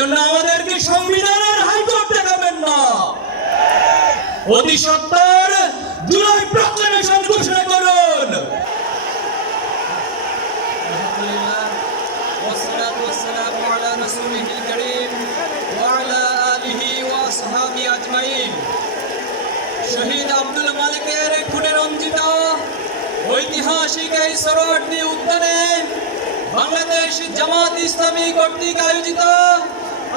এজন্য আমাদেরকে সংবিধানের হাইকোর্ট দেখাবেন না। অতি সত্তর জুলাই প্রক্লেমেশন ঘোষণা করুন। শহীদ আব্দুল মালিকের খুনে রঞ্জিত ঐতিহাসিক এই সরোয়ার্দি উদ্যানে বাংলাদেশ জামাত ইসলামী কর্তৃক আয়োজিত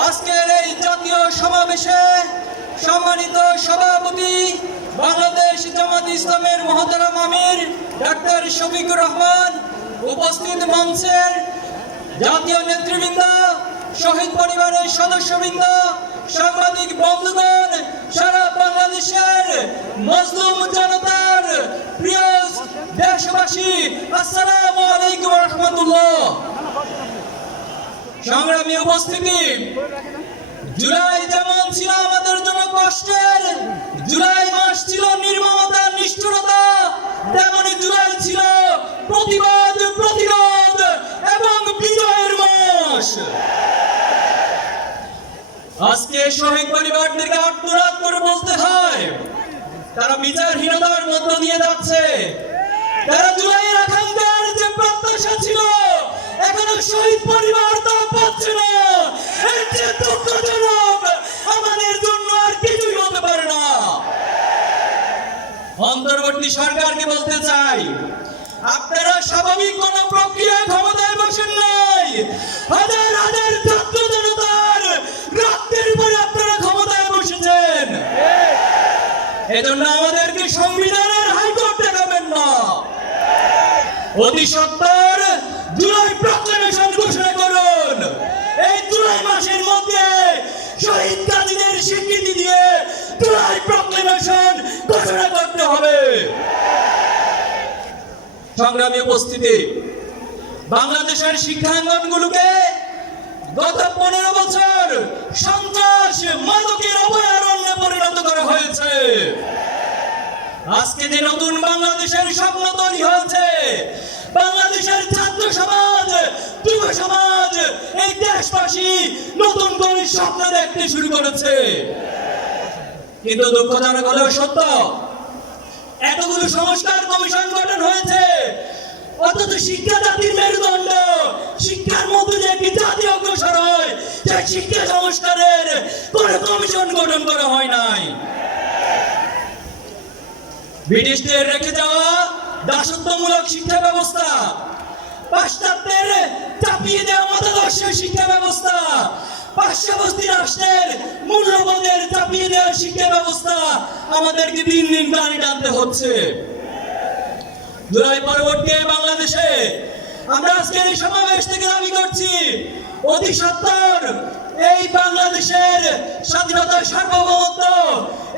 আজকের এই জাতীয় সমাবেশে সম্মানিত সভাপতি বাংলাদেশ জামাত ইসলামের মহতারাম আমির, ডাক্তার শফিকুর রহমান, উপস্থিত মঞ্চের জাতীয় নেতৃবৃন্দ, শহীদ পরিবারের সদস্যবৃন্দ, সাংবাদিক বন্ধুগণ, সারা বাংলাদেশের মজলুম জনতার প্রিয় দেশবাসী, আসসালামু আলাইকুম রহমতুল্লাহ। সংগ্রামী উপস্থিতি, জুলাই যেমন ছিল আমাদের জন্য কষ্টের, জুলাই মাস ছিল নির্মমতা, নিষ্ঠুরতা, তেমনি জুলাই ছিল প্রতিবাদ, প্রতিরোধ এবং বিজয়ের মাস। আজকে শহীদ পরিবারদেরকে আত্মরাত করে বলতে হয়, তারা বিচারহীনতার মধ্য দিয়ে যাচ্ছে। তারা জুলাইয়ের আকাঙ্ক্ষার যে প্রত্যাশা ছিল এখনও শহীদ পরিবার তা পাচ্ছে না। এর যে দুঃখজনক, আমাদের জন্য আর কিছুই হতে পারে না। অন্তর্বর্তী সরকারকে বলতে চাই, আপনারা স্বাভাবিক কোন প্রক্রিয়ায় ক্ষমতায় বসেন নাই। হাজার হাজার ছাত্র জনতার রক্তের উপরে আপনারা ক্ষমতায় বসেছেন। এজন্য আমাদেরকে সংবিধানের হাইকোর্ট দেখাবেন না। অতি সত্তর সংগ্রামী উপস্থিতি, বাংলাদেশের শিক্ষাঙ্গনগুলোকে গত পনেরো বছর সন্ত্রাস মাদকের অভয়ারণ্যে পরিণত করা হয়েছে। আজকে যে নতুন বাংলাদেশের স্বপ্ন তৈরি হয়েছে, বাংলাদেশের ছাত্র সমাজ, যুব সমাজ, এই দেশবাসী নতুন করে স্বপ্ন দেখতে শুরু করেছে। কিন্তু দুঃখজনক হলেও সত্য এতগুলো সংস্কার কমিশন গঠন হয়েছে। অথচ শিক্ষা জাতির মেরুদণ্ড, শিক্ষার মধ্যে যে একটি জাতি অগ্রসর হয় যে শিক্ষা সংস্কারের কোন কমিশন গঠন করা হয় নাই। ব্রিটিশদের রেখে যাওয়া দাসত্বমূলক শিক্ষা ব্যবস্থা, পাশ্চাত্যের চাপিয়ে দেওয়া মতাদর্শের শিক্ষা ব্যবস্থা পার্শ্ববর্তী রাষ্ট্রের মূল্যবোধের চাপিয়ে দেওয়া শিক্ষা ব্যবস্থা আমাদেরকে দিন দিন গাড়ি টানতে হচ্ছে। জুলাই পরবর্তী বাংলাদেশে আমরা আজকের এই সমাবেশ থেকে দাবি করছি অতি সত্তর, এই বাংলাদেশের স্বাধীনতার সার্বভৌমত্ব,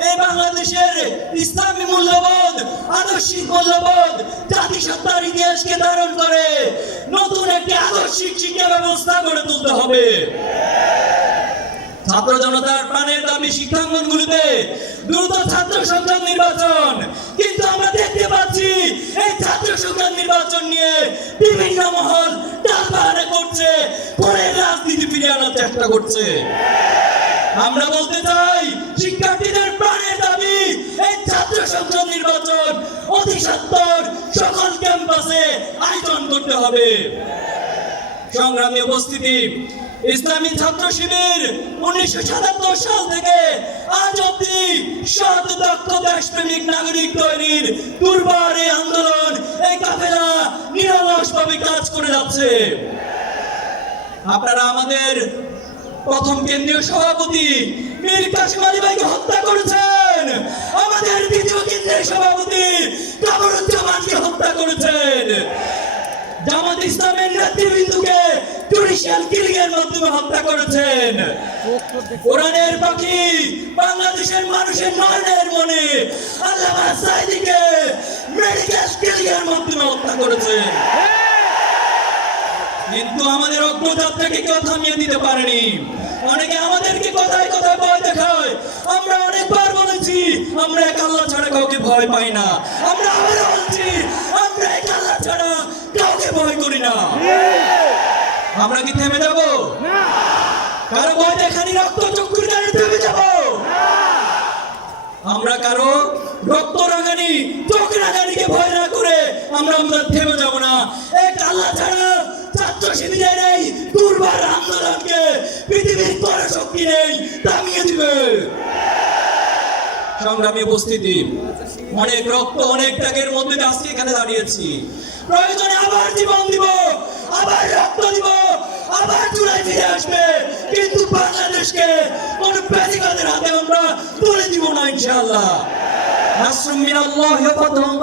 এই বাংলাদেশের ইসলামী মূল্যবোধ, আদর্শিক মূল্যবোধ জাতিসত্তার ইতিহাসকে ধারণ করে নতুন একটি আদর্শিক শিক্ষা ব্যবস্থা গড়ে তুলতে হবে। ছাত্র জনতার প্রাণের দাবি শিক্ষাঙ্গনগুলিতে দ্রুত ছাত্র সংসদ নির্বাচন। কিন্তু আমরা দেখতে পাচ্ছি এই ছাত্র সংসদ নির্বাচন নিয়ে বিভিন্ন মহল টালবাহানা করছে, পরের রাজনীতি ফিরিয়ে আনার চেষ্টা করছে। আমরা বলতে চাই, শিক্ষার্থীদের প্রাণের দাবি, এই ছাত্র সংসদ নির্বাচন অতি সত্তর সকল ক্যাম্পাসে আয়োজন করতে হবে। সংগ্রামী উপস্থিতি ইসলামী ছাত্র শিবির উনিশশো সাতাত্তর সাল থেকে আজ অব্দি সৎ দক্ষ দেশপ্রেমিক নাগরিক তৈরির দুর্বার এই আন্দোলন এই কাফেলা নিরলস ভাবে কাজ করে যাচ্ছে। আপনারা আমাদের প্রথম কেন্দ্রীয় সভাপতি মীর কাশিম আলী ভাইকে হত্যা করেছেন। আমাদের দ্বিতীয় কেন্দ্রীয় সভাপতি কামরুজ্জামানকে হত্যা করেছেন। জামাত ইসলামের নেতৃবৃন্দকে জুডিশিয়াল কিলিং এর মাধ্যমে হত্যা করেছেন। কোরআনের পাখি বাংলাদেশের মানুষের নয়নের মনে আল্লামা সাইদিকে মেডিকেল কিলিং এর মাধ্যমে হত্যা করেছেন। কিন্তু আমাদের অগ্রযাত্রাকে কেউ থামিয়ে দিতে পারেনি। অনেকে আমাদেরকে কথায় কথায় ভয় দেখায়। আমরা অনেকবার বলেছি, আমরা এক আল্লাহ ছাড়া কাউকে ভয় পাই না। আমরা আবার বলছি, আমরা এক আল্লাহ ছাড়া কাউকে ভয় করি না। আমরা কি থেমে যাব? কারও ভয় দেখানি রক্ত চক্ষুর কারণে থেমে যাব? আমরা কারও রক্ত রাগানি চোখ রাগানিকে ভয় না করে আমরা আমরা থেমে যাব না। এক আল্লাহ ছাড়া ছাত্র এই দুর্বার আন্দোলনকে পৃথিবীর কোনো শক্তি নেই থামিয়ে দিবে। সংগ্রামী উপস্থিতি। অনেক রক্ত, অনেক ত্যাগের মধ্যে আজকে এখানে দাঁড়িয়েছি। প্রয়োজনে আবার জীবন দিব, আবার রক্ত দিব, আবার চুলাই ফিরে আসবে। কিন্তু বাংলাদেশকে কোন প্যাসিকাদের হাতে আমরা তুলে দিব না, ইনশাআল্লাহ। নাসরুম মিনাল্লাহি ওয়া ফাতহুন